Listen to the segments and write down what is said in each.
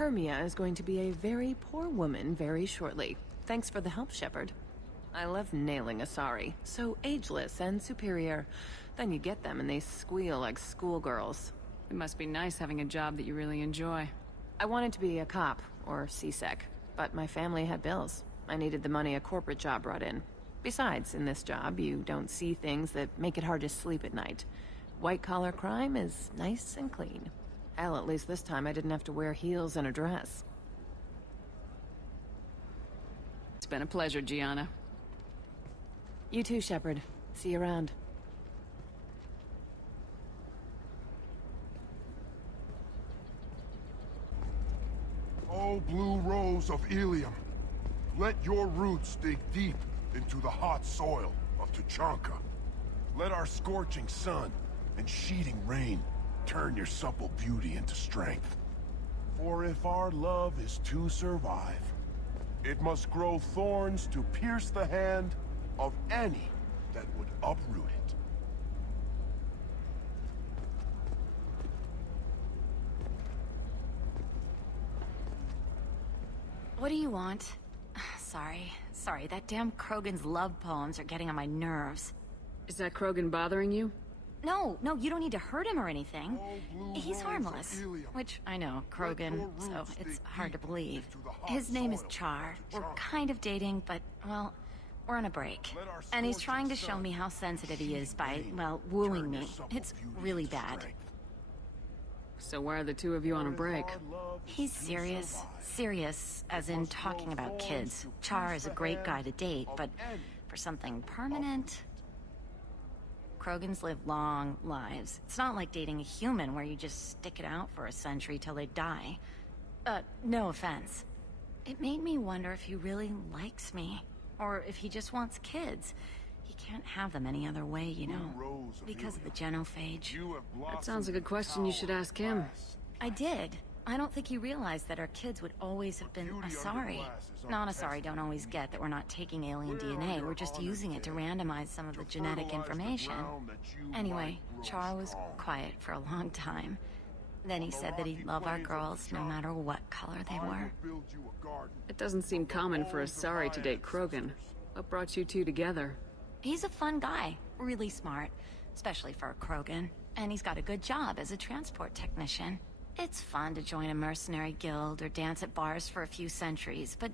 Hermia is going to be a very poor woman very shortly. Thanks for the help, Shepard. I love nailing Asari. So ageless and superior. Then you get them and they squeal like schoolgirls. It must be nice having a job that you really enjoy. I wanted to be a cop, or CSEC, but my family had bills. I needed the money a corporate job brought in. Besides, in this job, you don't see things that make it hard to sleep at night. White-collar crime is nice and clean. Hell, at least this time I didn't have to wear heels and a dress. It's been a pleasure, Gianna. You too, Shepard. See you around. Oh, blue rose of Ilium, let your roots dig deep into the hot soil of Tuchanka. Let our scorching sun and sheeting rain turn your supple beauty into strength. For if our love is to survive, it must grow thorns to pierce the hand of any that would uproot it. What do you want? Sorry, that damn Krogan's love poems are getting on my nerves. Is that Krogan bothering you? No, you don't need to hurt him or anything. Oh, He's rose harmless. of Ilium, Which, I know, let your Krogan, so roots it's dig hard to deep believe. into the hot His name is soil of Char. We're Tuchanka. kind of dating, but, well, we're on a break. Let our And he's scorching trying to show sun me how sensitive he is sheeting by, rain well, turn wooing your me. supple It's beauty really into bad. strength. So why are the two of you on a break? He's serious. Serious, as in talking about kids. Char is a great guy to date, but for something permanent... Krogans live long lives. It's not like dating a human where you just stick it out for a century till they die. No offense. It made me wonder if he really likes me. Or if he just wants kids. He can't have them any other way, you know. Because of the genophage. That sounds like a question you should ask him. I did. I don't think he realized that our kids would always have been Asari. Non-Asari don't always get that we're not taking alien DNA, we're just using it to randomize some of the genetic information. Anyway, Char was quiet for a long time. Then he said that he'd love our girls no matter what color they were. It doesn't seem common for Asari to date Krogan. What brought you two together? He's a fun guy, really smart, especially for a Krogan. And he's got a good job as a transport technician. It's fun to join a mercenary guild or dance at bars for a few centuries, but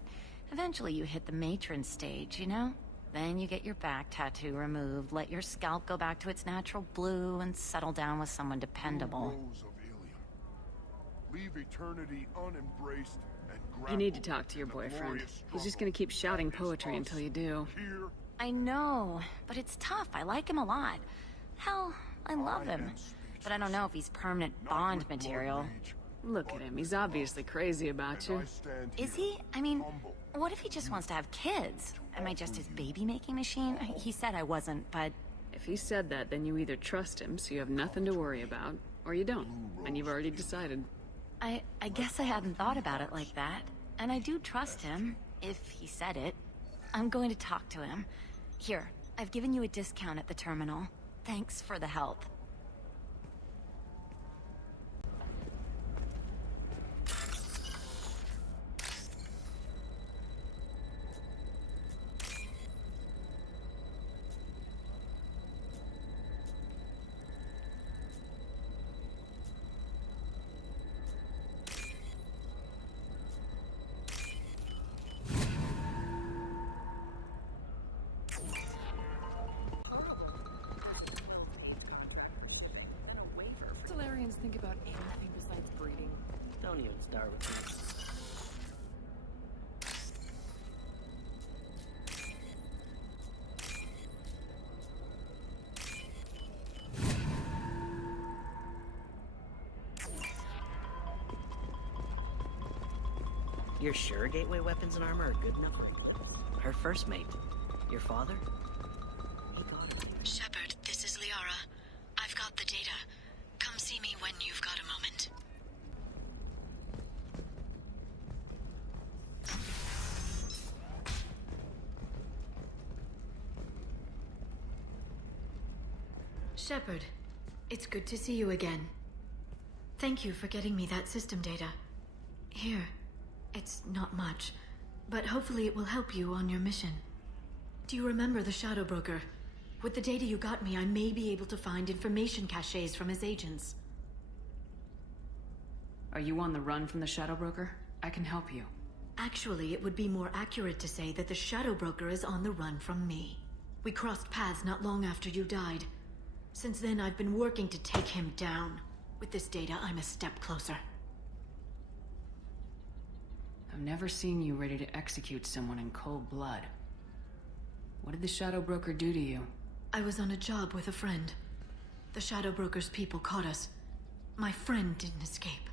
eventually you hit the matron stage, you know? Then you get your back tattoo removed, let your scalp go back to its natural blue, and settle down with someone dependable. Rose of Ilium. Leave eternity unembraced and You need to talk to your boyfriend. He's just gonna keep shouting poetry until you do. Here, I know, but it's tough. I like him a lot. Hell, I love him. But I don't know if he's permanent Bond material. Look at him, he's obviously crazy about you. Is he? I mean, what if he just wants to have kids? Am I just his baby-making machine? He said I wasn't, but... If he said that, then you either trust him so you have nothing to worry about, or you don't, and you've already decided. I guess I hadn't thought about it like that. And I do trust him, if he said it. I'm going to talk to him. Here, I've given you a discount at the terminal. Thanks for the help. Solarians think about anything besides breeding. Don't even start with me. You're sure gateway weapons and armor are good enough? Her first mate, your father? He got it. Shepard, this is Liara. I've got the data. Come see me when you've got a moment. Shepard, it's good to see you again. Thank you for getting me that system data. Here. It's not much, but hopefully it will help you on your mission. Do you remember the Shadow Broker? With the data you got me, I may be able to find information caches from his agents. Are you on the run from the Shadow Broker? I can help you. Actually, it would be more accurate to say that the Shadow Broker is on the run from me. We crossed paths not long after you died. Since then, I've been working to take him down. With this data, I'm a step closer. I've never seen you ready to execute someone in cold blood. What did the Shadow Broker do to you? I was on a job with a friend. The Shadow Broker's people caught us. My friend didn't escape.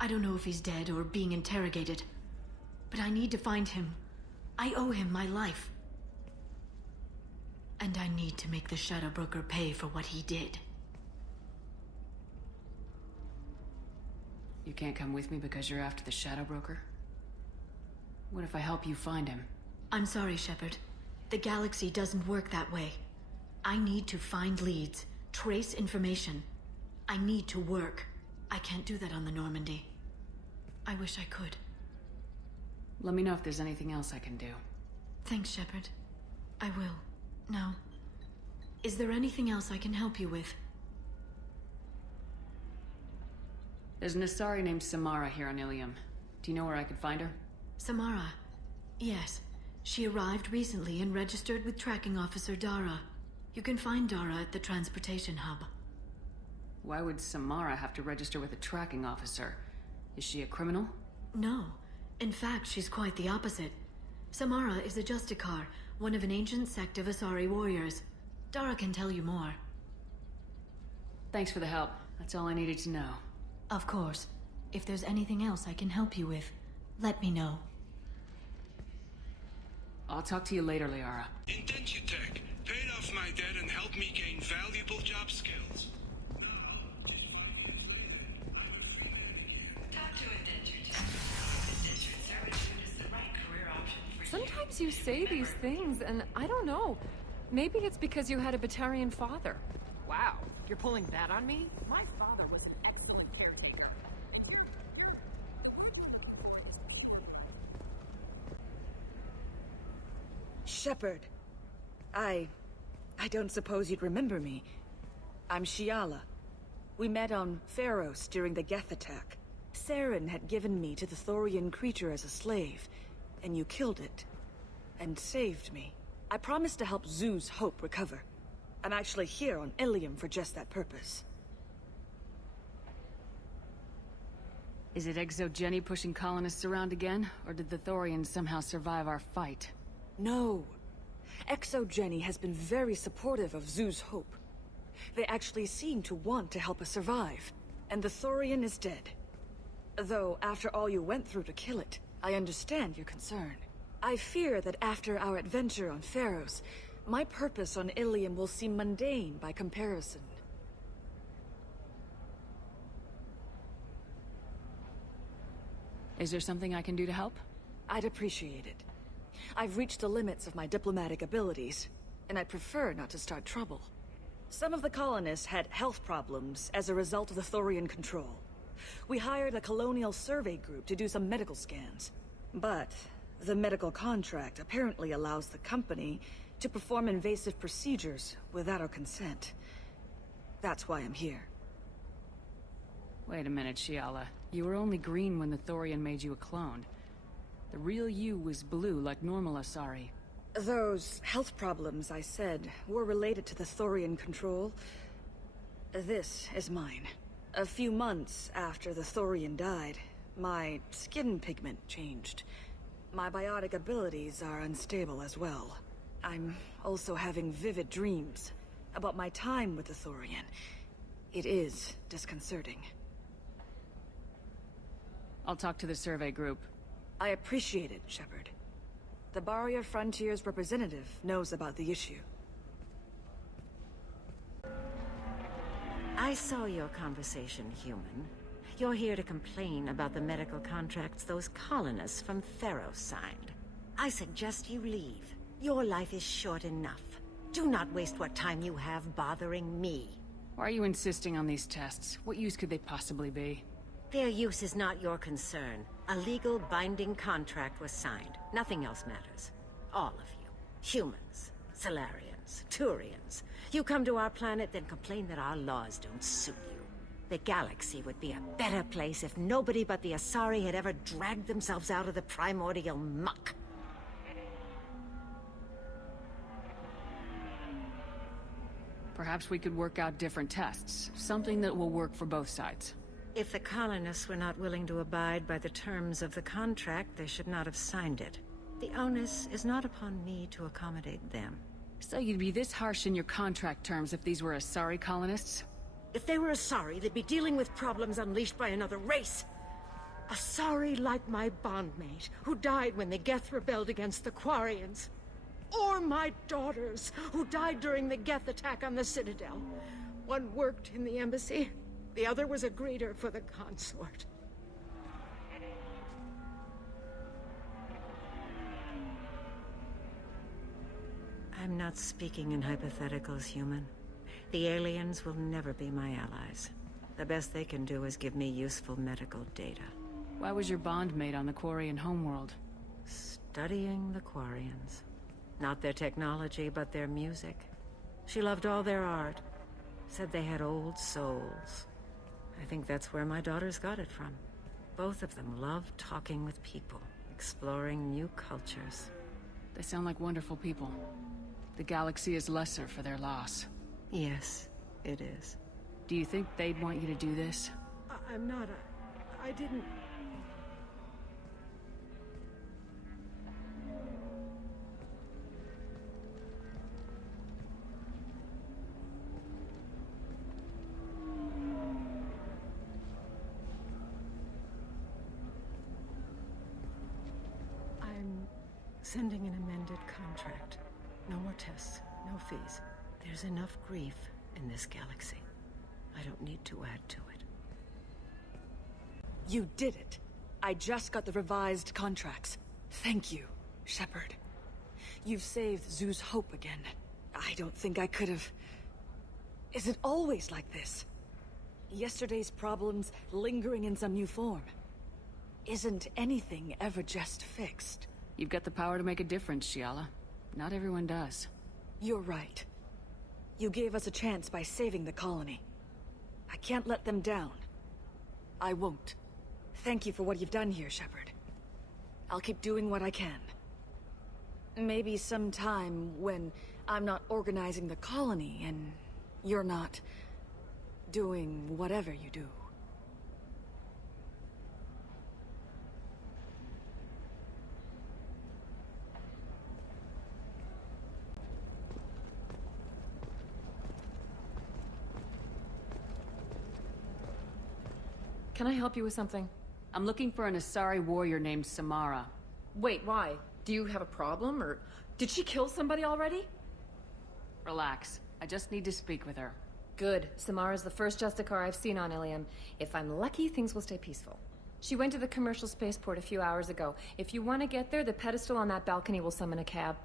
I don't know if he's dead or being interrogated. But I need to find him. I owe him my life. And I need to make the Shadow Broker pay for what he did. You can't come with me because you're after the Shadow Broker? What if I help you find him? I'm sorry, Shepard. The galaxy doesn't work that way. I need to find leads, trace information. I need to work. I can't do that on the Normandy. I wish I could. Let me know if there's anything else I can do. Thanks, Shepard. I will. Now, is there anything else I can help you with? There's an Asari named Samara here on Ilium. Do you know where I could find her? Samara. Yes. She arrived recently and registered with Tracking Officer Dara. You can find Dara at the transportation hub. Why would Samara have to register with a tracking officer? Is she a criminal? No. In fact, she's quite the opposite. Samara is a Justicar, one of an ancient sect of Asari warriors. Dara can tell you more. Thanks for the help. That's all I needed to know. Of course. If there's anything else I can help you with, let me know. I'll talk to you later, Liara. Intensitech paid off my debt and helped me gain valuable job skills. Sometimes you say these things, and I don't know. Maybe it's because you had a Batarian father. Wow, you're pulling that on me? My father was an excellent caretaker. And you're... Shepard. I don't suppose you'd remember me. I'm Shiala. We met on Pharos during the Geth attack. Saren had given me to the Thorian creature as a slave, and you killed it. And saved me. I promised to help Zoo's Hope recover. I'm actually here on Ilium for just that purpose. Is it XII pushing colonists around again, or did the Thorians somehow survive our fight? No. XII has been very supportive of Zoo's Hope. They actually seem to want to help us survive. And the Thorian is dead. Though, after all you went through to kill it, I understand your concern. I fear that after our adventure on Pharos, my purpose on Ilium will seem mundane by comparison. Is there something I can do to help? I'd appreciate it. I've reached the limits of my diplomatic abilities, and I prefer not to start trouble. Some of the colonists had health problems as a result of the Thorian control. We hired a colonial survey group to do some medical scans. But the medical contract apparently allows the company to perform invasive procedures without our consent. That's why I'm here. Wait a minute, Shiala. You were only green when the Thorian made you a clone. The real you was blue like normal Asari. Those health problems I said were related to the Thorian control. This is mine. A few months after the Thorian died, my skin pigment changed. My biotic abilities are unstable as well. I'm also having vivid dreams about my time with the Thorian. It is disconcerting. I'll talk to the survey group. I appreciate it, Shepard. The Barrier Frontiers representative knows about the issue. I saw your conversation, human. You're here to complain about the medical contracts those colonists from Pharos signed. I suggest you leave. Your life is short enough. Do not waste what time you have bothering me. Why are you insisting on these tests? What use could they possibly be? Their use is not your concern. A legal binding contract was signed. Nothing else matters. All of you. Humans, Solarians, Turians. You come to our planet, then complain that our laws don't suit you. The galaxy would be a better place if nobody but the Asari had ever dragged themselves out of the primordial muck. Perhaps we could work out different tests. Something that will work for both sides. If the colonists were not willing to abide by the terms of the contract, they should not have signed it. The onus is not upon me to accommodate them. So you'd be this harsh in your contract terms if these were Asari colonists? If they were Asari, they'd be dealing with problems unleashed by another race. Asari like my bondmate, who died when the Geth rebelled against the Quarians. Or my daughters, who died during the Geth attack on the Citadel. One worked in the embassy, the other was a greeter for the consort. I'm not speaking in hypotheticals, human. The aliens will never be my allies. The best they can do is give me useful medical data. Why was your bondmate on the Quarian homeworld? Studying the Quarians. Not their technology, but their music. She loved all their art. Said they had old souls. I think that's where my daughters got it from. Both of them love talking with people, exploring new cultures. They sound like wonderful people. The galaxy is lesser for their loss. Yes, it is. Do you think they'd want you to do this? I'm not I didn't... I'm sending an amended contract. No more tests, no fees. There's enough grief in this galaxy. I don't need to add to it. You did it. I just got the revised contracts. Thank you, Shepard. You've saved Zoo's hope again. I don't think I could have... Is it always like this? Yesterday's problems lingering in some new form. Isn't anything ever just fixed? You've got the power to make a difference, Shiala. Not everyone does. You're right. You gave us a chance by saving the colony. I can't let them down. I won't. Thank you for what you've done here, Shepard. I'll keep doing what I can. Maybe sometime when I'm not organizing the colony and you're not doing whatever you do. Can I help you with something? I'm looking for an Asari warrior named Samara. Wait, why? Do you have a problem, or did she kill somebody already? Relax. I just need to speak with her. Good. Samara's the first Justicar I've seen on Ilium. If I'm lucky, things will stay peaceful. She went to the commercial spaceport a few hours ago. If you want to get there, the pedestal on that balcony will summon a cab.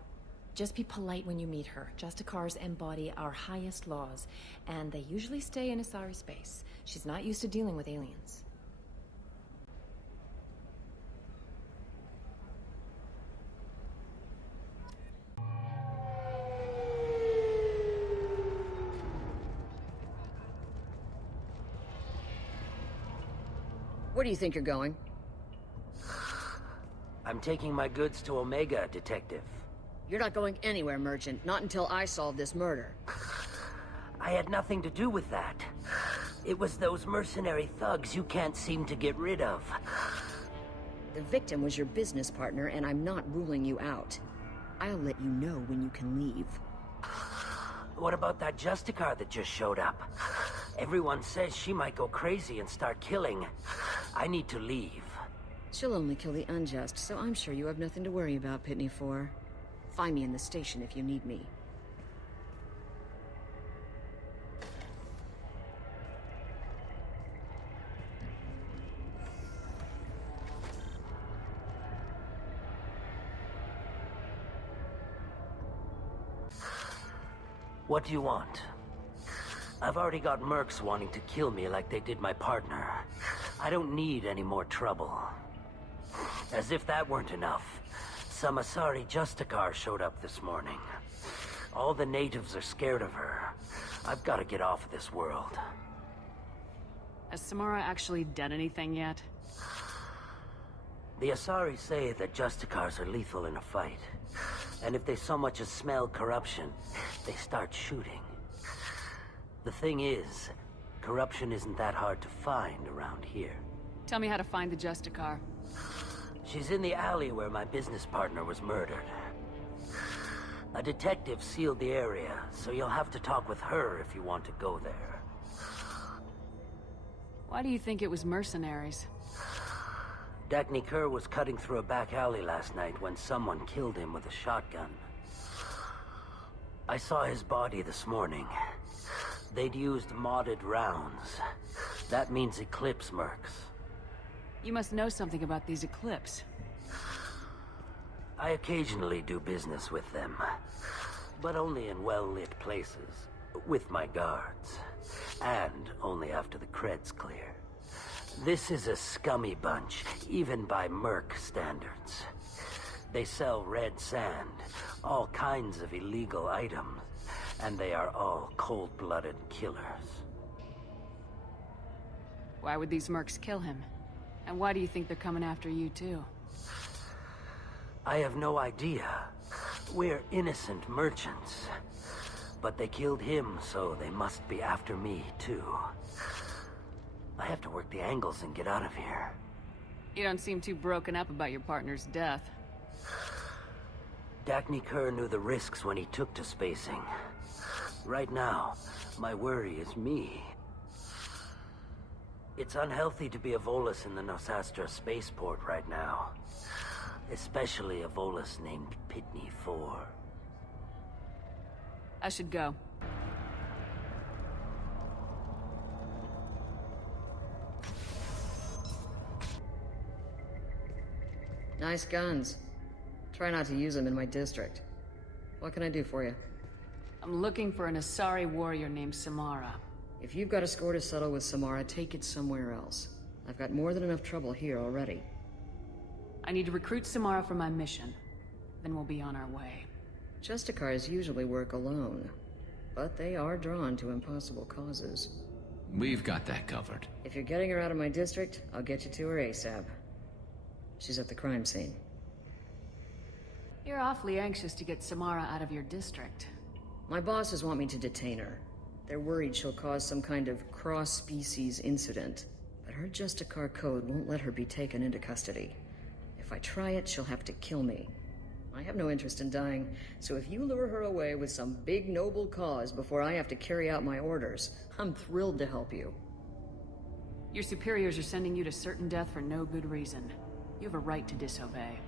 Just be polite when you meet her. Justicars embody our highest laws, and they usually stay in Asari space. She's not used to dealing with aliens. Where do you think you're going? I'm taking my goods to Omega, Detective. You're not going anywhere, Merchant. Not until I solve this murder. I had nothing to do with that. It was those mercenary thugs you can't seem to get rid of. The victim was your business partner, and I'm not ruling you out. I'll let you know when you can leave. What about that Justicar that just showed up? Everyone says she might go crazy and start killing. I need to leave. She'll only kill the unjust, so I'm sure you have nothing to worry about, Pitney 4. Find me in the station if you need me. What do you want? I've already got mercs wanting to kill me like they did my partner. I don't need any more trouble. As if that weren't enough, some Asari Justicar showed up this morning. All the natives are scared of her. I've got to get off of this world. Has Samara actually done anything yet? The Asari say that Justicars are lethal in a fight. And if they so much as smell corruption, they start shooting. The thing is, corruption isn't that hard to find around here. Tell me how to find the Justicar. She's in the alley where my business partner was murdered. A detective sealed the area, so you'll have to talk with her if you want to go there. Why do you think it was mercenaries? Dagny Kerr was cutting through a back alley last night when someone killed him with a shotgun. I saw his body this morning. They'd used modded rounds. That means Eclipse mercs. You must know something about these Eclipse. I occasionally do business with them, but only in well-lit places, with my guards, and only after the cred's clear. This is a scummy bunch, even by merc standards. They sell red sand, all kinds of illegal items, and they are all cold-blooded killers. Why would these mercs kill him? And why do you think they're coming after you too? I have no idea. We're innocent merchants. But they killed him, so they must be after me, too. I have to work the angles and get out of here. You don't seem too broken up about your partner's death. Dagny Kerr knew the risks when he took to spacing. Right now, my worry is me. It's unhealthy to be a Volus in the Nosastra spaceport right now. Especially a Volus named Pitney 4. I should go. Nice guns. Try not to use them in my district. What can I do for you? I'm looking for an Asari warrior named Samara. If you've got a score to settle with Samara, take it somewhere else. I've got more than enough trouble here already. I need to recruit Samara for my mission. Then we'll be on our way. Justicars usually work alone, but they are drawn to impossible causes. We've got that covered. If you're getting her out of my district, I'll get you to her ASAP. She's at the crime scene. You're awfully anxious to get Samara out of your district. My bosses want me to detain her. They're worried she'll cause some kind of cross-species incident, but her Justicar code won't let her be taken into custody. If I try it, she'll have to kill me. I have no interest in dying, so if you lure her away with some big noble cause before I have to carry out my orders, I'm thrilled to help you. Your superiors are sending you to certain death for no good reason. You have a right to disobey.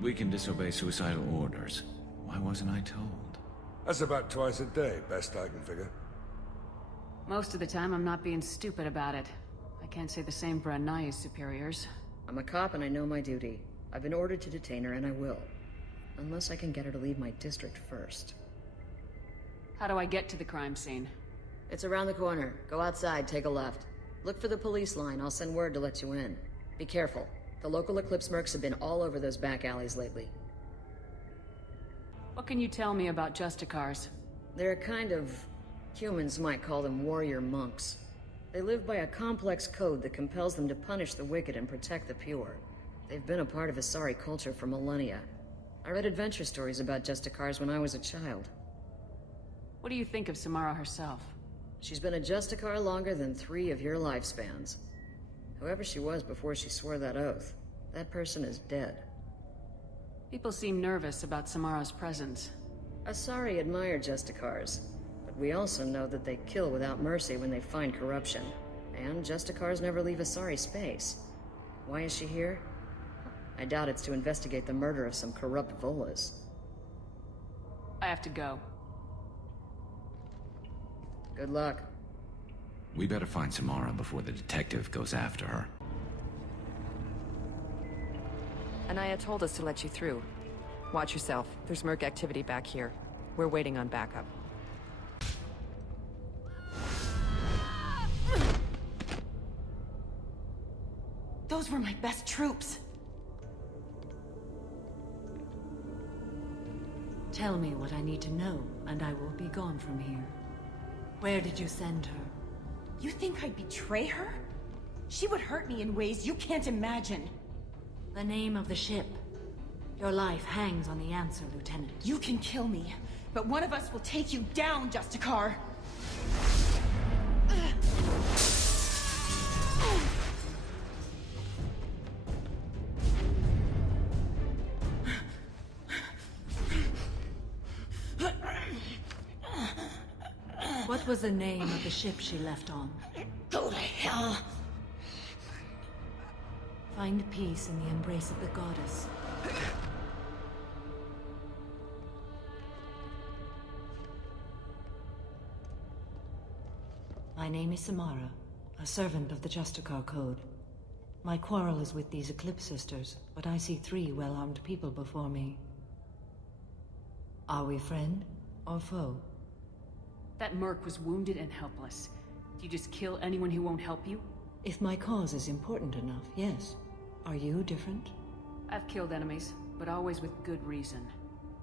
We can disobey suicidal orders. Why wasn't I told? That's about twice a day, best I can figure. Most of the time, I'm not being stupid about it. I can't say the same for Anaya's superiors. I'm a cop and I know my duty. I've been ordered to detain her and I will. Unless I can get her to leave my district first. How do I get to the crime scene? It's around the corner. Go outside, take a left. Look for the police line. I'll send word to let you in. Be careful. The local Eclipse mercs have been all over those back alleys lately. What can you tell me about Justicars? They're a kind of... humans might call them warrior monks. They live by a complex code that compels them to punish the wicked and protect the pure. They've been a part of Asari culture for millennia. I read adventure stories about Justicars when I was a child. What do you think of Samara herself? She's been a Justicar longer than 3 of your lifespans. Whoever she was before she swore that oath, that person is dead. People seem nervous about Samara's presence. Asari admire Justicars, but we also know that they kill without mercy when they find corruption. And Justicars never leave Asari space. Why is she here? I doubt it's to investigate the murder of some corrupt Volas. I have to go. Good luck. We better find Samara before the detective goes after her. Anaya told us to let you through. Watch yourself. There's merc activity back here. We're waiting on backup. Those were my best troops. Tell me what I need to know, and I will be gone from here. Where did you send her? You think I'd betray her? She would hurt me in ways you can't imagine. The name of the ship. Your life hangs on the answer, Lieutenant. You can kill me, but one of us will take you down, Justicar! What was the name of the ship she left on? Go to hell! Find peace in the embrace of the goddess. My name is Samara, a servant of the Justicar Code. My quarrel is with these Eclipse Sisters, but I see 3 well-armed people before me. Are we friend or foe? That merc was wounded and helpless. Do you just kill anyone who won't help you? If my cause is important enough, yes. Are you different? I've killed enemies, but always with good reason.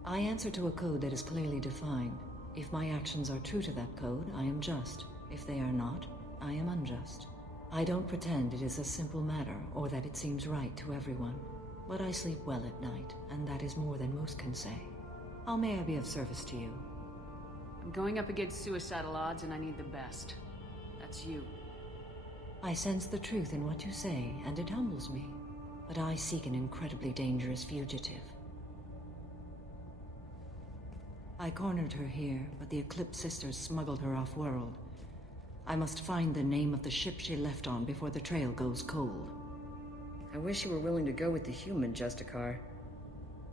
I answer to a code that is clearly defined. If my actions are true to that code, I am just. If they are not, I am unjust. I don't pretend it is a simple matter, or that it seems right to everyone. But I sleep well at night, and that is more than most can say. How may I be of service to you? I'm going up against suicidal odds, and I need the best. That's you. I sense the truth in what you say, and it humbles me. But I seek an incredibly dangerous fugitive. I cornered her here, but the Eclipse Sisters smuggled her off-world. I must find the name of the ship she left on before the trail goes cold. I wish you were willing to go with the human, Justicar.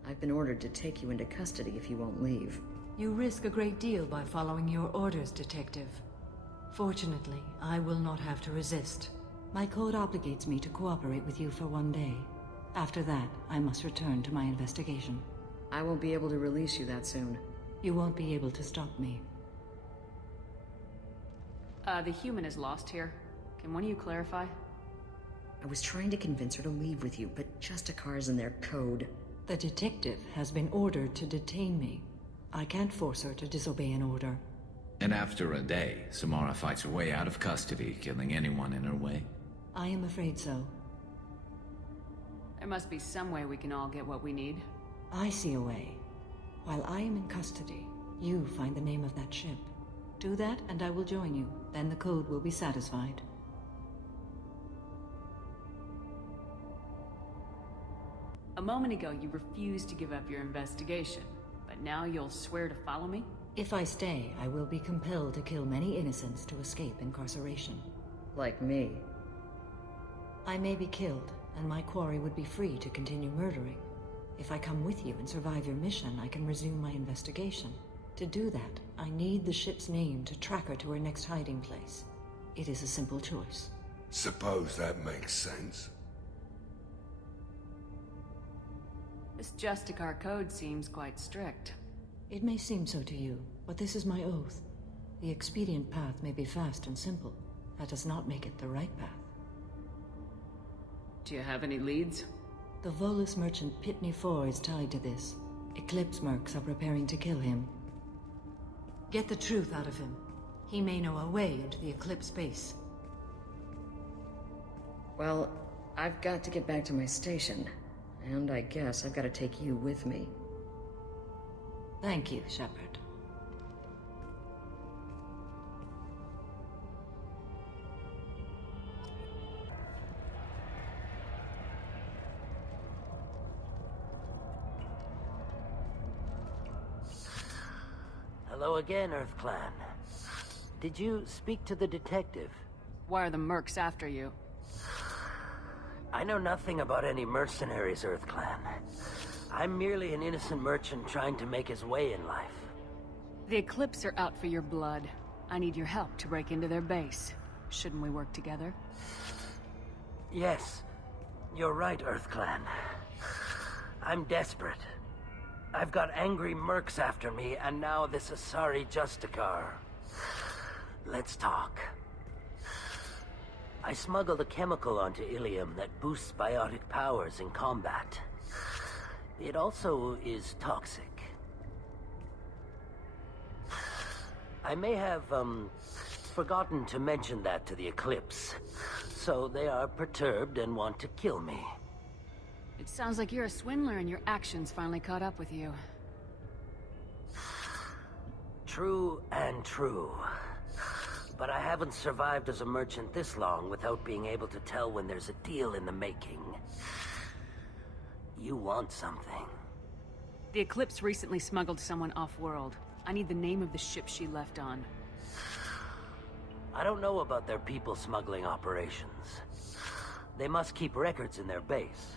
I've been ordered to take you into custody if you won't leave. You risk a great deal by following your orders, Detective. Fortunately, I will not have to resist. My code obligates me to cooperate with you for 1 day. After that, I must return to my investigation. I won't be able to release you that soon. You won't be able to stop me. The human is lost here. Can one of you clarify? I was trying to convince her to leave with you, but Justicar's in their code. The detective has been ordered to detain me. I can't force her to disobey an order. And after a day, Samara fights her way out of custody, killing anyone in her way? I am afraid so. There must be some way we can all get what we need. I see a way. While I am in custody, you find the name of that ship. Do that, and I will join you. Then the code will be satisfied. A moment ago, you refused to give up your investigation, but now you'll swear to follow me? If I stay, I will be compelled to kill many innocents to escape incarceration. Like me. I may be killed, and my quarry would be free to continue murdering. If I come with you and survive your mission, I can resume my investigation. To do that, I need the ship's name to track her to her next hiding place. It is a simple choice. Suppose that makes sense. This Justicar code seems quite strict. It may seem so to you, but this is my oath. The expedient path may be fast and simple. That does not make it the right path. Do you have any leads? The Volus merchant Pitney 4 is tied to this. Eclipse mercs are preparing to kill him. Get the truth out of him. He may know a way into the Eclipse base. Well, I've got to get back to my station. And I guess I've got to take you with me. Thank you, Shepard. Hello again, Earth Clan. Did you speak to the detective? Why are the mercs after you? I know nothing about any mercenaries, Earth Clan. I'm merely an innocent merchant trying to make his way in life. The Eclipse are out for your blood. I need your help to break into their base. Shouldn't we work together? Yes, you're right, Earth Clan. I'm desperate. I've got angry mercs after me, and now this Asari Justicar. Let's talk. I smuggled a chemical onto Ilium that boosts biotic powers in combat. It also is toxic. I may have, forgotten to mention that to the Eclipse. So they are perturbed and want to kill me. It sounds like you're a swindler and your actions finally caught up with you. True and true. But I haven't survived as a merchant this long without being able to tell when there's a deal in the making. You want something. The Eclipse recently smuggled someone off-world. I need the name of the ship she left on. I don't know about their people smuggling operations. They must keep records in their base.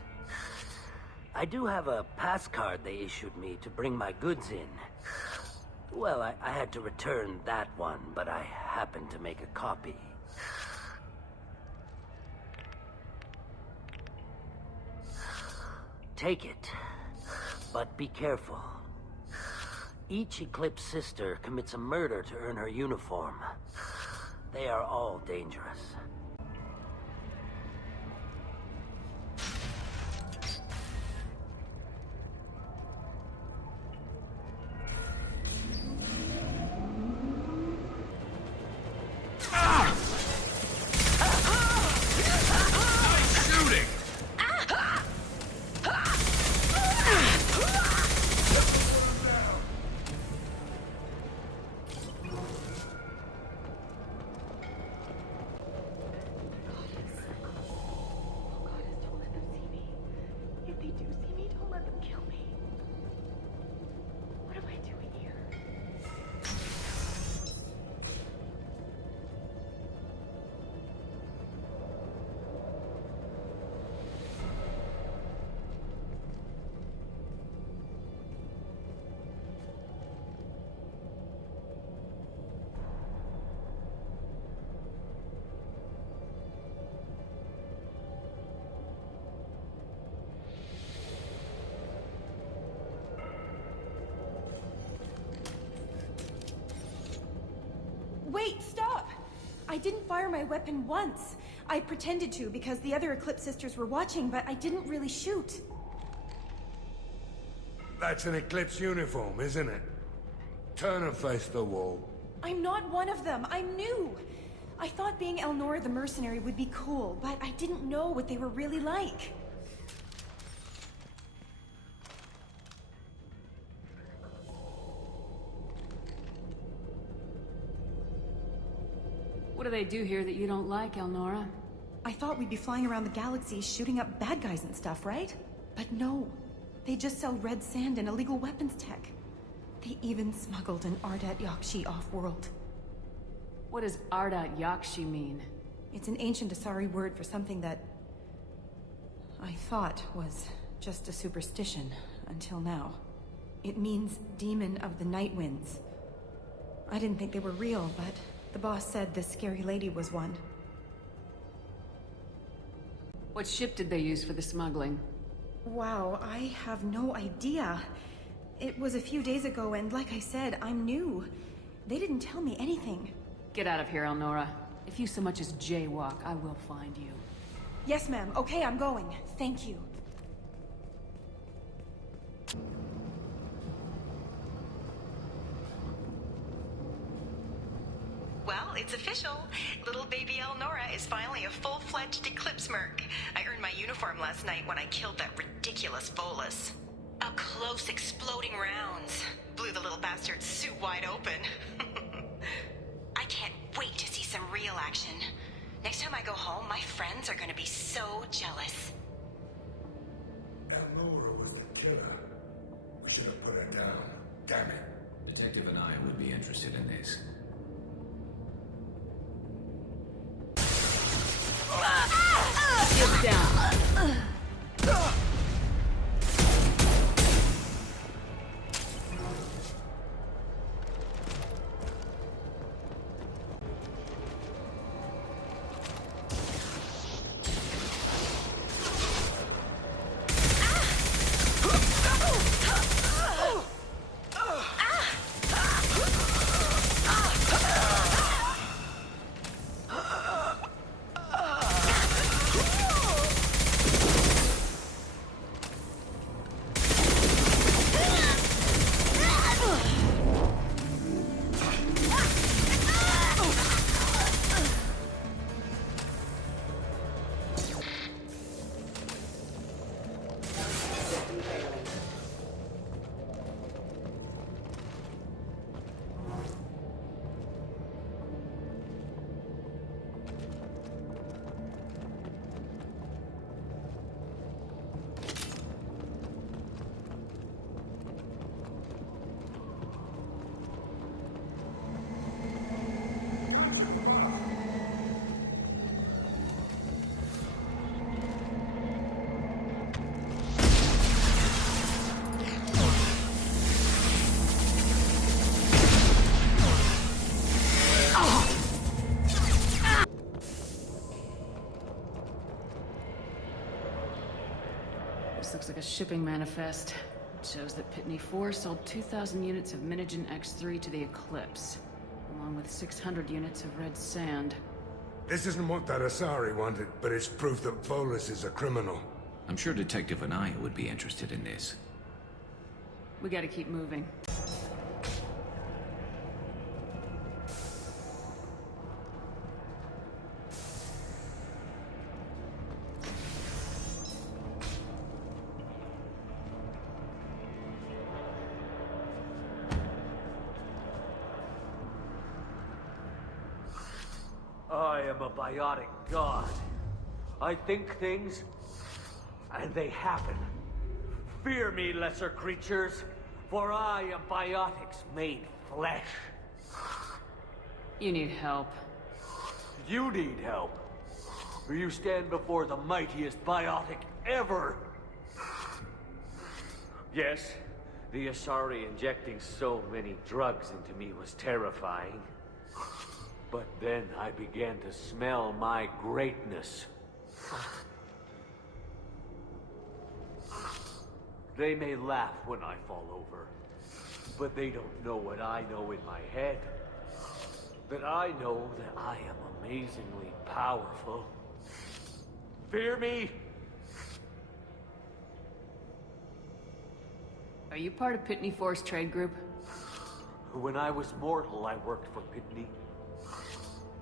I do have a pass card they issued me to bring my goods in. Well, I had to return that one, but I happened to make a copy. Take it, but be careful. Each Eclipse sister commits a murder to earn her uniform. They are all dangerous. Wait, stop! I didn't fire my weapon once. I pretended to because the other Eclipse sisters were watching, but I didn't really shoot. That's an Eclipse uniform, isn't it? Turn and face the wall. I'm not one of them. I'm new. I thought being Elnora the mercenary would be cool, but I didn't know what they were really like. What do they do here that you don't like, Elnora? I thought we'd be flying around the galaxy shooting up bad guys and stuff, right? But no. They just sell red sand and illegal weapons tech. They even smuggled an Ardat Yakshi off-world. What does Ardat Yakshi mean? It's an ancient Asari word for something that I thought was just a superstition until now. It means demon of the night winds. I didn't think they were real, but the boss said this scary lady was one. What ship did they use for the smuggling? Wow, I have no idea. It was a few days ago, and like I said, I'm new. They didn't tell me anything. Get out of here, Elnora. If you so much as jaywalk, I will find you. Yes, ma'am. Okay, I'm going. Thank you. Well, it's official. Little baby Elnora is finally a full-fledged Eclipse merc. I earned my uniform last night when I killed that ridiculous Volus. Up close, exploding rounds. Blew the little bastard's suit wide open. I can't wait to see some real action. Next time I go home, my friends are gonna be so jealous. Elnora was the killer. We should have put her down. Damn it. Detective and I would be interested in this. Get down. This looks like a shipping manifest. It shows that Pitney 4 sold 2,000 units of Minigen X3 to the Eclipse, along with 600 units of red sand. This isn't what that Asari wanted, but it's proof that Volus is a criminal. I'm sure Detective Anaya would be interested in this. We gotta keep moving. I am a biotic god. I think things, and they happen. Fear me, lesser creatures, for I am biotics made flesh. You need help. You need help. For you stand before the mightiest biotic ever. Yes, the Asari injecting so many drugs into me was terrifying. But then I began to smell my greatness. They may laugh when I fall over, but they don't know what I know in my head. That I know that I am amazingly powerful. Fear me? Are you part of Pitney 4's trade group? When I was mortal, I worked for Pitney.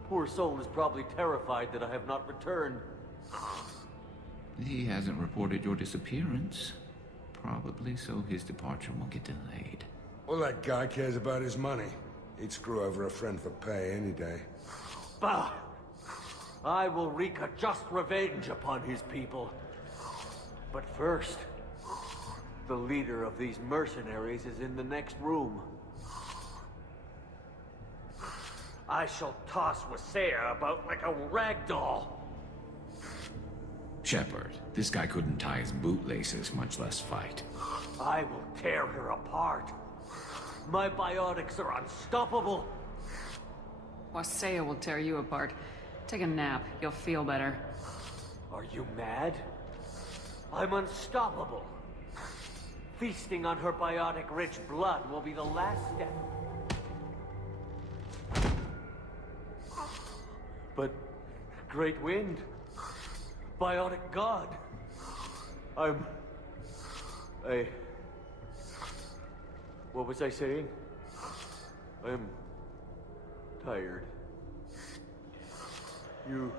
Poor soul is probably terrified that I have not returned. He hasn't reported your disappearance. Probably so his departure won't get delayed. All that guy cares about is money. He'd screw over a friend for pay any day. Bah! I will wreak a just revenge upon his people. But first, the leader of these mercenaries is in the next room. I shall toss Wasea about like a rag doll. Shepard, this guy couldn't tie his bootlaces, much less fight. I will tear her apart. My biotics are unstoppable. Wasea will tear you apart. Take a nap. You'll feel better. Are you mad? I'm unstoppable. Feasting on her biotic-rich blood will be the last step. But, Great Wind, biotic god, what was I saying? I'm tired. You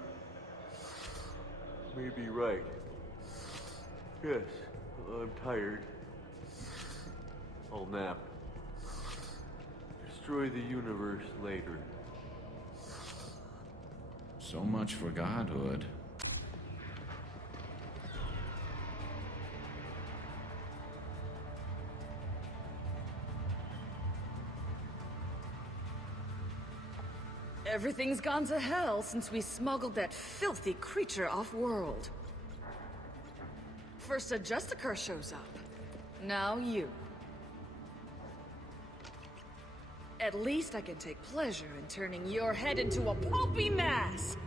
may be right. Yes, I'm tired. I'll nap. Destroy the universe later. So much for godhood. Everything's gone to hell since we smuggled that filthy creature off-world. First a Justicar shows up. Now you. At least I can take pleasure in turning your head into a pulpy mass!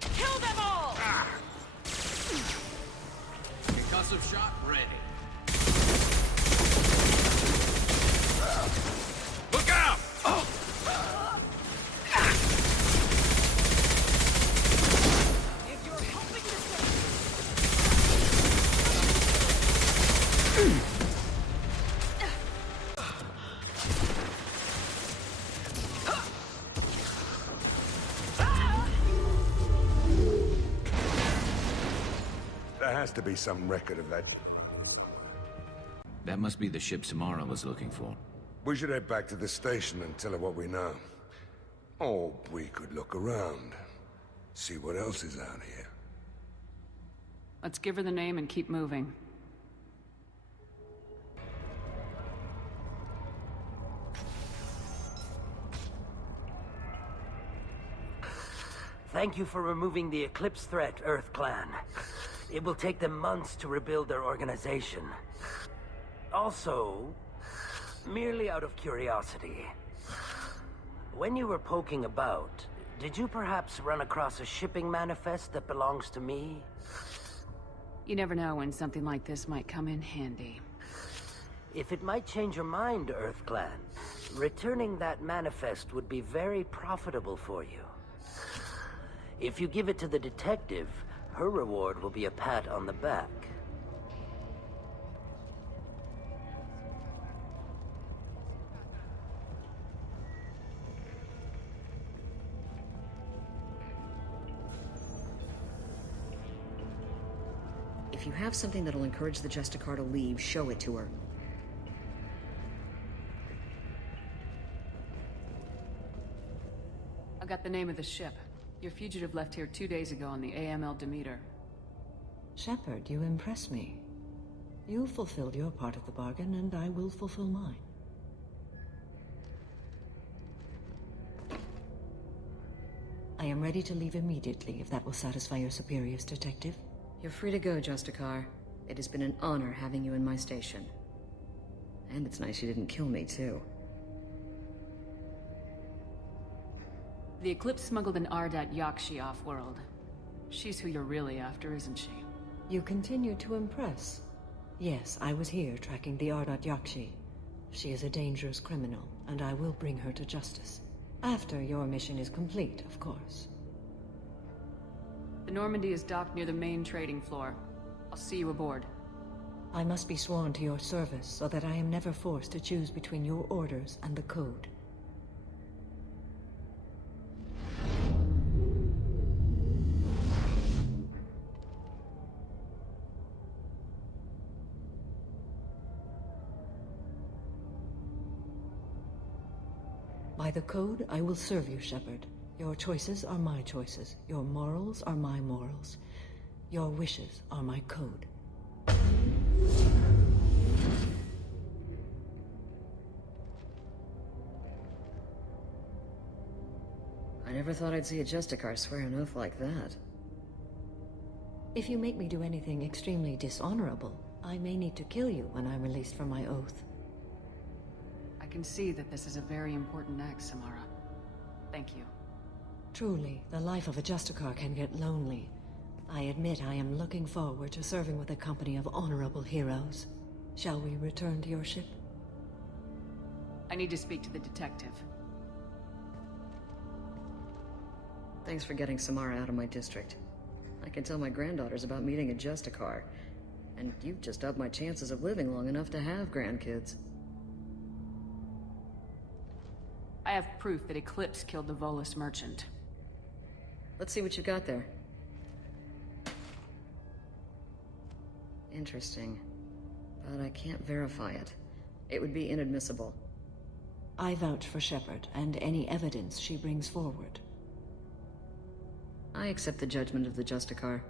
Kill them all! Concussive shot ready. Look out! If you're helping There has to be some record of that. That must be the ship Samara was looking for. We should head back to the station and tell her what we know. Or we could look around. See what else is out here. Let's give her the name and keep moving. Thank you for removing the Eclipse threat, Earth Clan. It will take them months to rebuild their organization. Also, merely out of curiosity, when you were poking about, Did you perhaps run across a shipping manifest that belongs to me? You never know when something like this might come in handy. If it might change your mind, Earth Clan, returning that manifest would be very profitable for you. If you give it to the detective, her reward will be a pat on the back. If you have something that'll encourage the Justicar to leave, show it to her. I got the name of the ship. Your fugitive left here 2 days ago on the AML Demeter. Shepard, you impress me. You fulfilled your part of the bargain, and I will fulfill mine. I am ready to leave immediately, if that will satisfy your superiors, Detective. You're free to go, Justicar. It has been an honor having you in my station. And it's nice you didn't kill me, too. The Eclipse smuggled an Ardat Yakshi off-world. She's who you're really after, isn't she? You continue to impress. Yes, I was here tracking the Ardat Yakshi. She is a dangerous criminal, and I will bring her to justice. After your mission is complete, of course. The Normandy is docked near the main trading floor. I'll see you aboard. I must be sworn to your service so that I am never forced to choose between your orders and the Code. By the Code, I will serve you, Shepard. Your choices are my choices. Your morals are my morals. Your wishes are my code. I never thought I'd see a Justicar swear an oath like that. If you make me do anything extremely dishonorable, I may need to kill you when I'm released from my oath. I can see that this is a very important act, Samara. Thank you. Truly, the life of a Justicar can get lonely. I admit I am looking forward to serving with a company of honorable heroes. Shall we return to your ship? I need to speak to the detective. Thanks for getting Samara out of my district. I can tell my granddaughters about meeting a Justicar. And you've just upped my chances of living long enough to have grandkids. I have proof that Eclipse killed the Volus merchant. Let's see what you got there. Interesting. But I can't verify it. It would be inadmissible. I vouch for Shepard and any evidence she brings forward. I accept the judgment of the Justicar.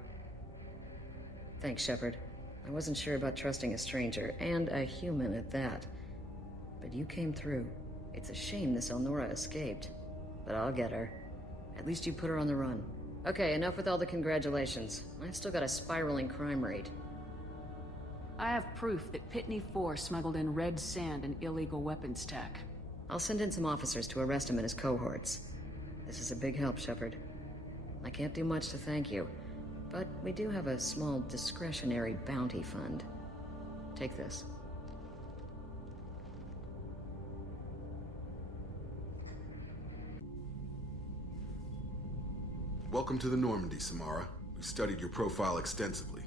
Thanks, Shepard. I wasn't sure about trusting a stranger, and a human at that. But you came through. It's a shame this Elnora escaped. But I'll get her. At least you put her on the run. Okay, enough with all the congratulations. I've still got a spiraling crime rate. I have proof that Pitney 4 smuggled in red sand and illegal weapons tech. I'll send in some officers to arrest him and his cohorts. This is a big help, Shepard. I can't do much to thank you, but we do have a small discretionary bounty fund. Take this. Welcome to the Normandy, Samara. We've studied your profile extensively.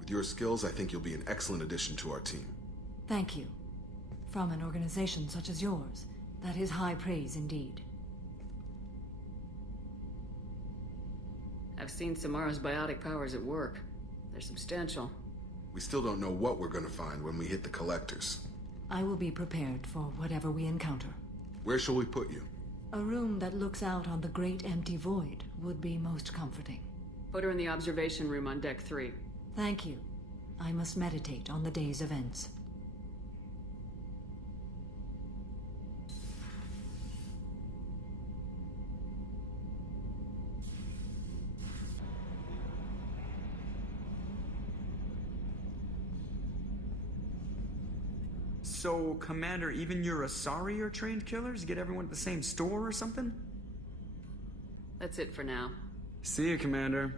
With your skills, I think you'll be an excellent addition to our team. Thank you. From an organization such as yours, that is high praise indeed. I've seen Samara's biotic powers at work. They're substantial. We still don't know what we're gonna find when we hit the collectors. I will be prepared for whatever we encounter. Where shall we put you? A room that looks out on the great empty void would be most comforting. Put her in the observation room on Deck 3. Thank you. I must meditate on the day's events. So, Commander, even your Asari are trained killers? Get everyone at the same store or something? That's it for now. See you, Commander.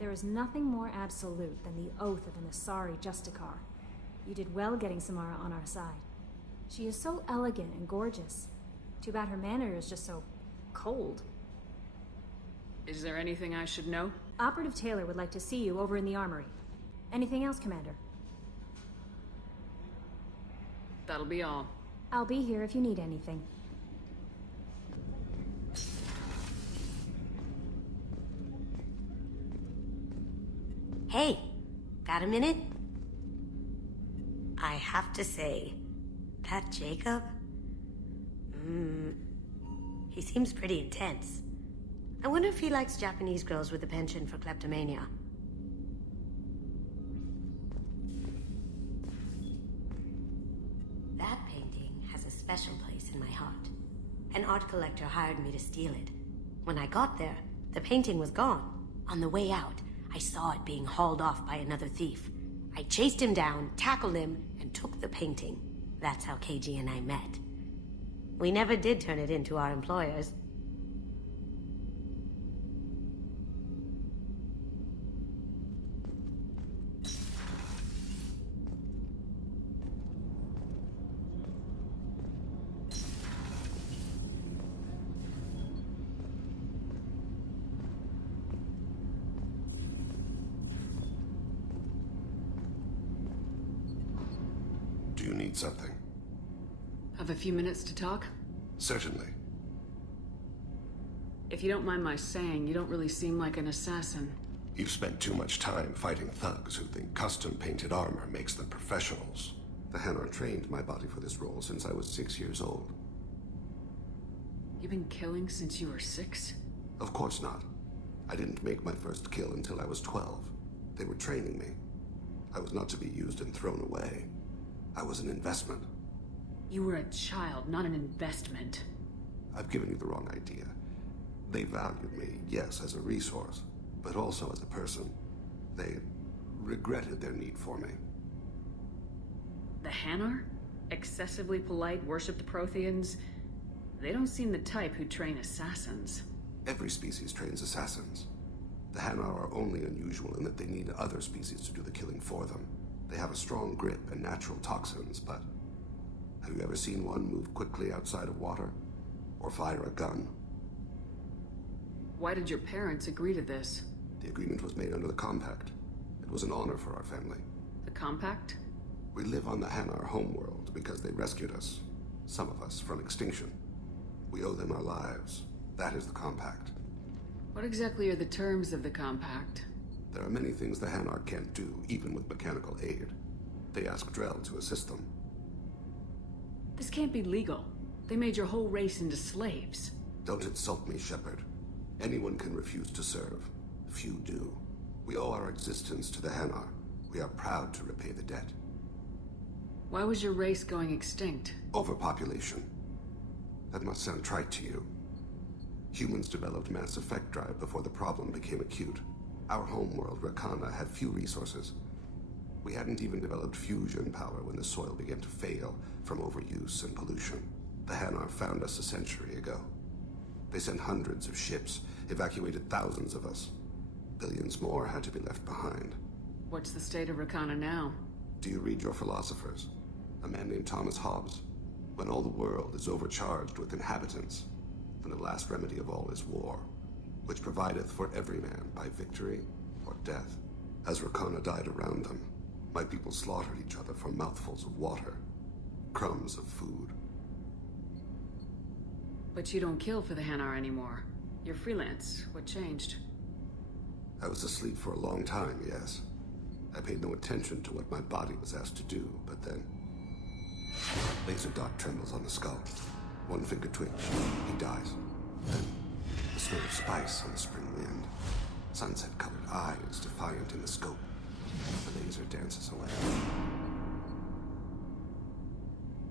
There is nothing more absolute than the oath of an Asari Justicar. You did well getting Samara on our side. She is so elegant and gorgeous. Too bad her manner is just so cold. Is there anything I should know? Operative Taylor would like to see you over in the armory. Anything else, Commander? That'll be all. I'll be here if you need anything. Hey, got a minute? I have to say, that Jacob? He seems pretty intense. I wonder if he likes Japanese girls with a penchant for kleptomania. That painting has a special place in my heart. An art collector hired me to steal it. When I got there, the painting was gone. On the way out, I saw it being hauled off by another thief. I chased him down, tackled him, and took the painting. That's how KG and I met. We never did turn it into our employers. Do you need something? Have a few minutes to talk? Certainly. If you don't mind my saying, you don't really seem like an assassin. You've spent too much time fighting thugs who think custom-painted armor makes them professionals. The Hanar trained my body for this role since I was 6 years old. You've been killing since you were 6? Of course not. I didn't make my first kill until I was 12. They were training me. I was not to be used and thrown away. I was an investment. You were a child, not an investment. I've given you the wrong idea. They valued me, yes, as a resource, but also as a person. They regretted their need for me. The Hanar? Excessively polite, worship the Protheans? They don't seem the type who train assassins. Every species trains assassins. The Hanar are only unusual in that they need other species to do the killing for them. They have a strong grip and natural toxins, but have you ever seen one move quickly outside of water? Or fire a gun? Why did your parents agree to this? The agreement was made under the Compact. It was an honor for our family. The Compact? We live on the Hanar homeworld because they rescued us, some of us, from extinction. We owe them our lives. That is the Compact. What exactly are the terms of the Compact? There are many things the Hanar can't do, even with mechanical aid. They ask Drell to assist them. This can't be legal. They made your whole race into slaves. Don't insult me, Shepard. Anyone can refuse to serve. Few do. We owe our existence to the Hanar. We are proud to repay the debt. Why was your race going extinct? Overpopulation. That must sound trite to you. Humans developed mass effect drive before the problem became acute. Our homeworld, Rakana, had few resources. We hadn't even developed fusion power when the soil began to fail from overuse and pollution. The Hanar found us a century ago. They sent hundreds of ships, evacuated thousands of us. Billions more had to be left behind. What's the state of Rakana now? Do you read your philosophers? A man named Thomas Hobbes. When all the world is overcharged with inhabitants, then the last remedy of all is war, which provideth for every man by victory or death. As Rakana died around them, my people slaughtered each other for mouthfuls of water, crumbs of food. But you don't kill for the Hanar anymore. You're freelance. What changed? I was asleep for a long time, yes. I paid no attention to what my body was asked to do, but then... Laser dot trembles on the skull. One finger twitch. He dies. Then, the smell of spice on the spring wind. Sunset-colored eyes defiant in the scope. The laser dances away.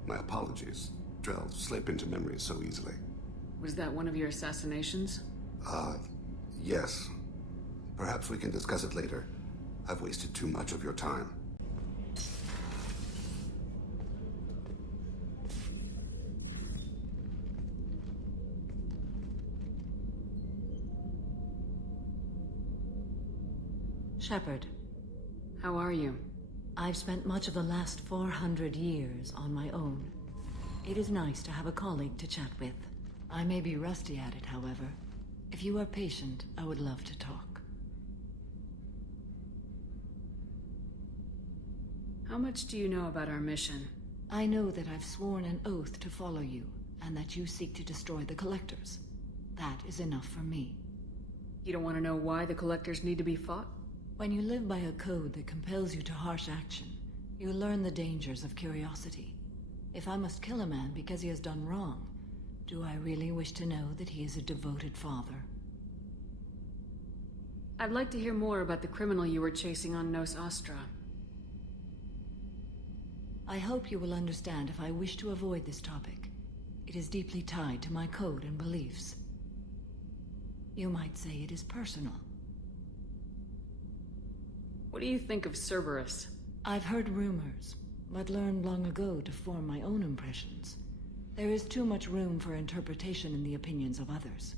My apologies. Drell slip into memory so easily. Was that one of your assassinations? Yes. Perhaps we can discuss it later. I've wasted too much of your time. Shepard. How are you? I've spent much of the last 400 years on my own. It is nice to have a colleague to chat with. I may be rusty at it, however. If you are patient, I would love to talk. How much do you know about our mission? I know that I've sworn an oath to follow you, and that you seek to destroy the Collectors. That is enough for me. You don't want to know why the Collectors need to be fought? When you live by a code that compels you to harsh action, you learn the dangers of curiosity. If I must kill a man because he has done wrong, do I really wish to know that he is a devoted father? I'd like to hear more about the criminal you were chasing on Nos Astra. I hope you will understand if I wish to avoid this topic. It is deeply tied to my code and beliefs. You might say it is personal. What do you think of Cerberus? I've heard rumors, but learned long ago to form my own impressions. There is too much room for interpretation in the opinions of others.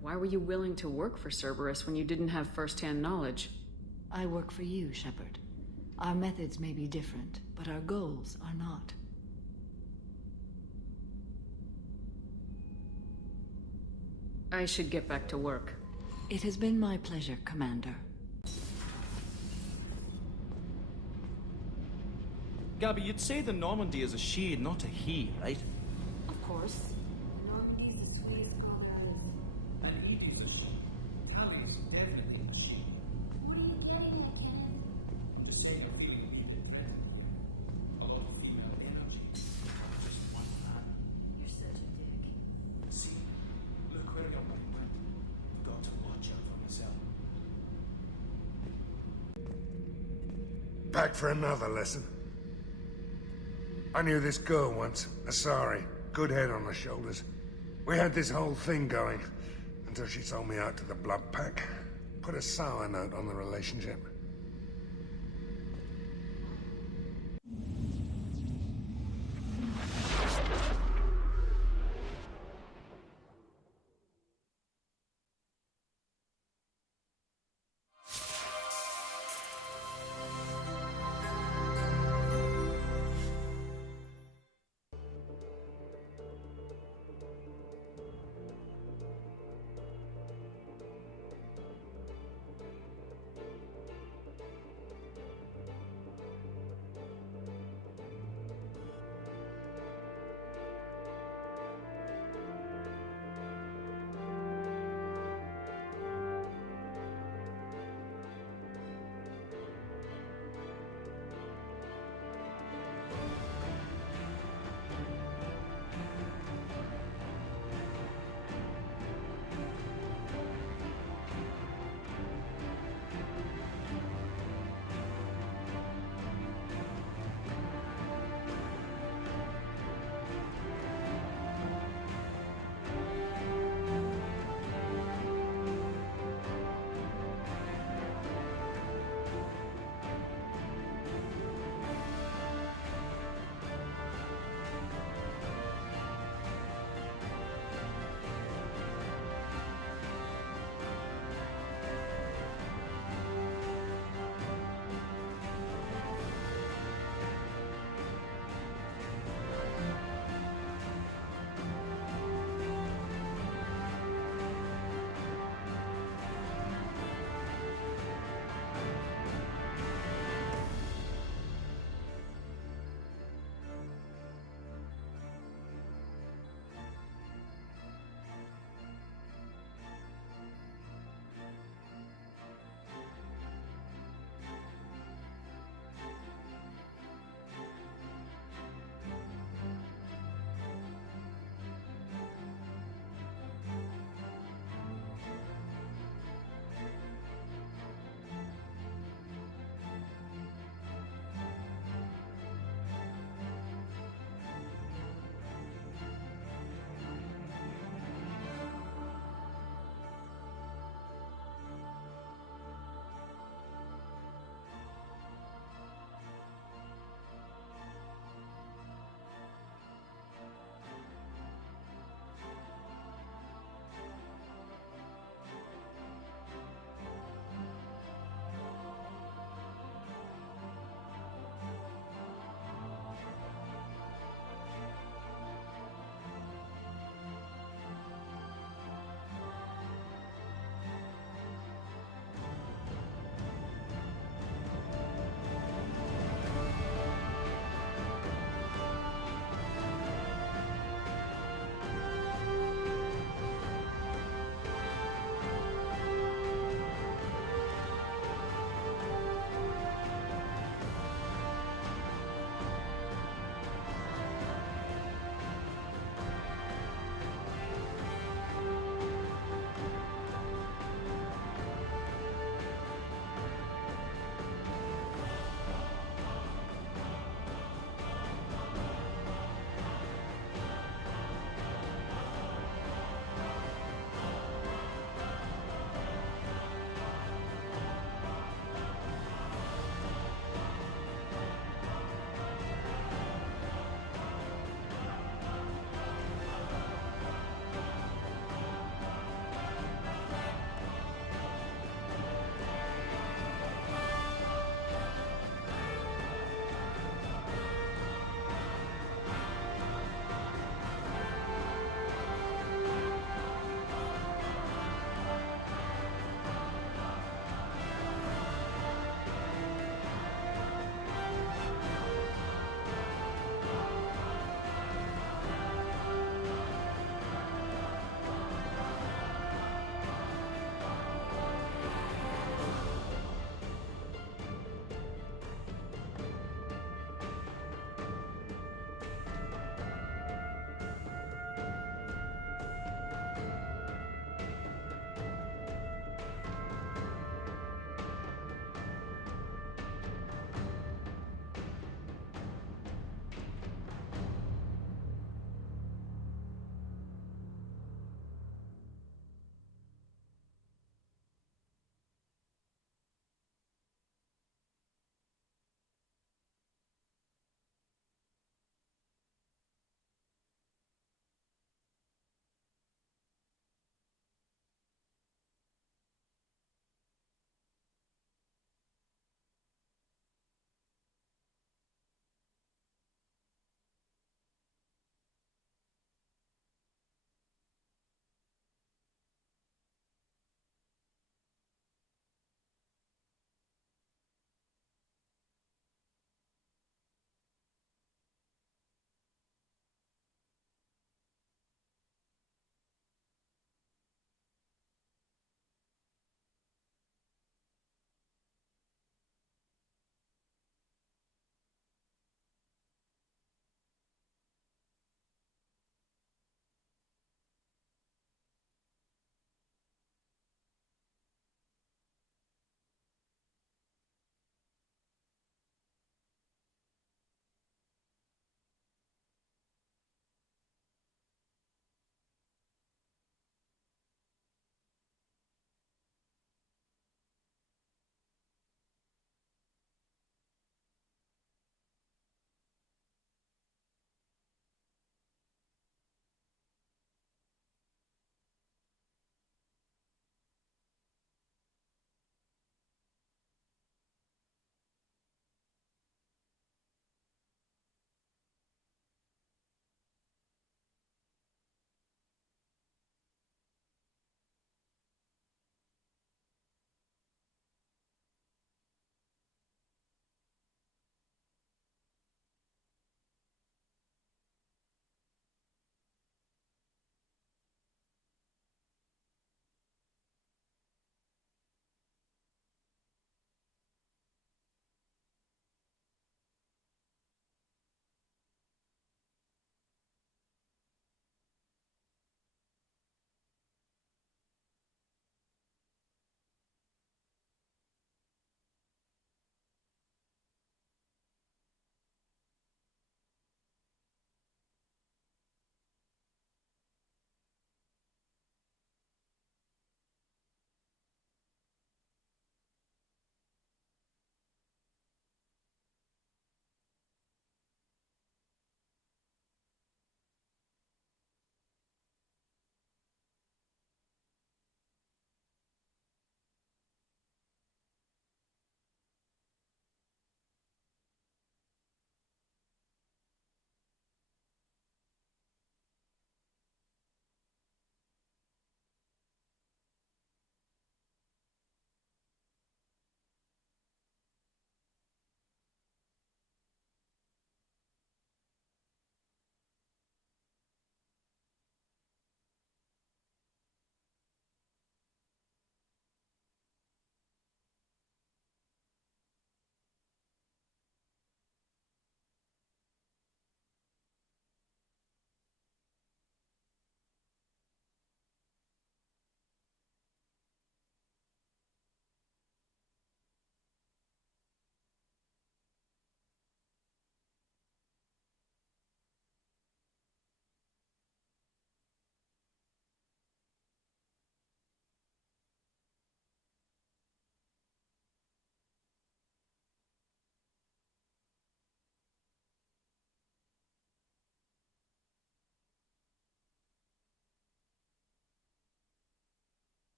Why were you willing to work for Cerberus when you didn't have first-hand knowledge? I work for you, Shepard. Our methods may be different, but our goals are not. I should get back to work. It has been my pleasure, Commander. Gabby, you'd say the Normandy is a she, not a he, right? Of course. And Edie's a she. Tally's definitely a she. What are you getting at, Ken? I'm just saying I'm feeling weak and threatened here. A lot of female energy. Just one man. You're such a dick. See, look where your mind went. You've got to watch out for myself. Back for another lesson. I knew this girl once, Asari. Good head on her shoulders. We had this whole thing going, until she sold me out to the Blood Pack. Put a sour note on the relationship.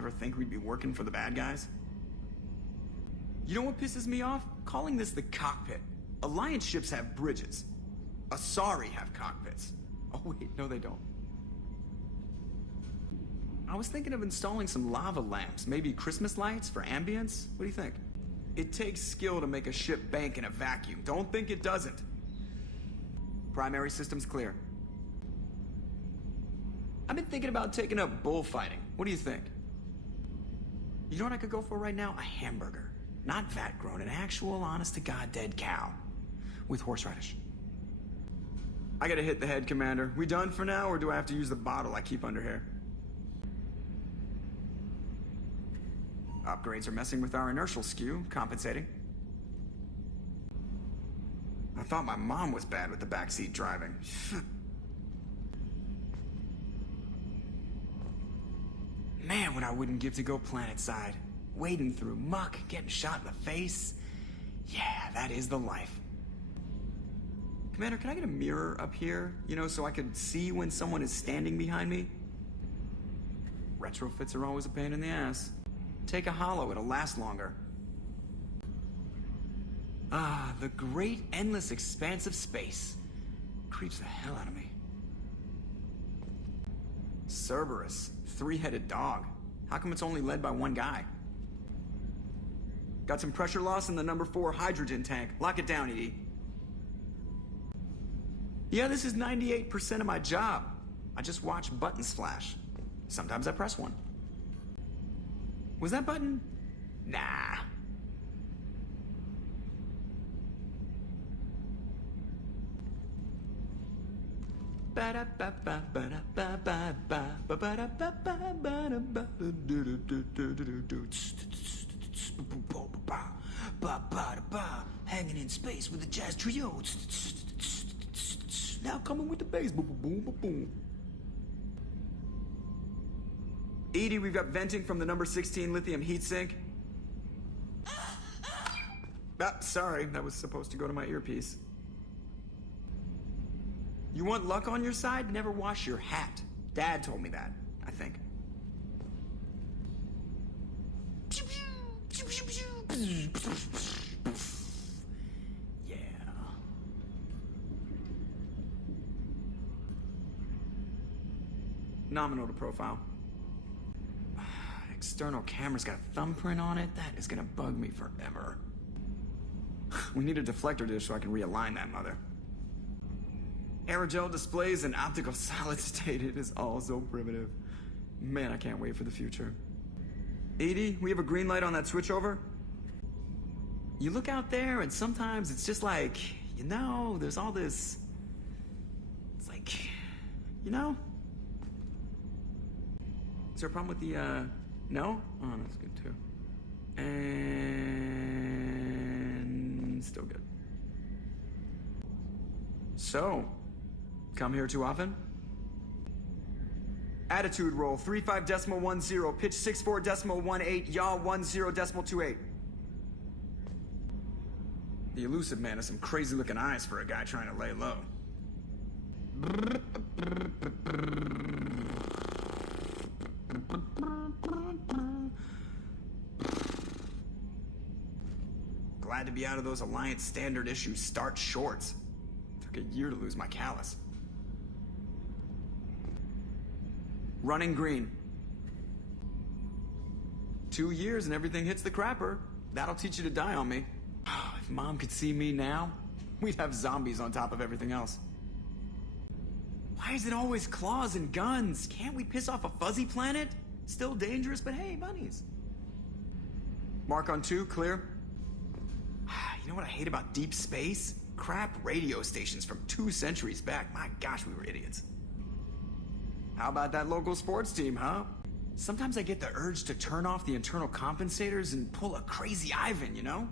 Ever think we'd be working for the bad guys? You know what pisses me off? Calling this the cockpit. Alliance ships have bridges. Asari have cockpits. Oh wait, no they don't. I was thinking of installing some lava lamps, maybe Christmas lights for ambience. What do you think? It takes skill to make a ship bank in a vacuum. Don't think it doesn't. Primary systems clear. I've been thinking about taking up bullfighting. What do you think? You know what I could go for right now? A hamburger. Not vat-grown, an actual, honest-to-God dead cow. With horseradish. I gotta hit the head, Commander. We done for now, or do I have to use the bottle I keep under here? Upgrades are messing with our inertial skew, compensating. I thought my mom was bad with the backseat driving. Man, what I wouldn't give to go planetside. Wading through muck, getting shot in the face. Yeah, that is the life. Commander, can I get a mirror up here? You know, so I could see when someone is standing behind me? Retrofits are always a pain in the ass. Take a holo, it'll last longer. Ah, the great endless expanse of space. Creeps the hell out of me. Cerberus, three-headed dog. How come it's only led by one guy? Got some pressure loss in the number 4 hydrogen tank. Lock it down, ED. Yeah, this is 98% of my job. I just watch buttons flash. Sometimes I press one. Was that button? Nah. Hanging in space with a jazz trio. Now coming with the bass. Boom, boom, boom, boom. Edie, we've got venting from the number 16 lithium heatsink. Ah, sorry, that was supposed to go to my earpiece. You want luck on your side? Never wash your hat. Dad told me that, I think. Yeah. Nominal to profile. External camera's got a thumbprint on it. That is gonna bug me forever. We need a deflector dish so I can realign that mother. Aerogel displays in optical solid state. It is all so primitive. Man, I can't wait for the future. 80, we have a green light on that switchover. You look out there and sometimes it's just like, you know, there's all this... It's like, you know? Is there a problem with the, no? Oh, that's good too. And... still good. So, come here too often? Attitude roll, 35.10, pitch 64.18, yaw 10.28. The elusive man has some crazy looking eyes for a guy trying to lay low. Glad to be out of those Alliance standard issue start shorts. Took a year to lose my callus. Running green. 2 years and everything hits the crapper. That'll teach you to die on me. If Mom could see me now, we'd have zombies on top of everything else. Why is it always claws and guns? Can't we piss off a fuzzy planet? Still dangerous, but hey, bunnies. Mark on 2, clear. You know what I hate about deep space? Crap radio stations from 2 centuries back. My gosh, we were idiots. How about that local sports team, huh? Sometimes I get the urge to turn off the internal compensators and pull a crazy Ivan, you know?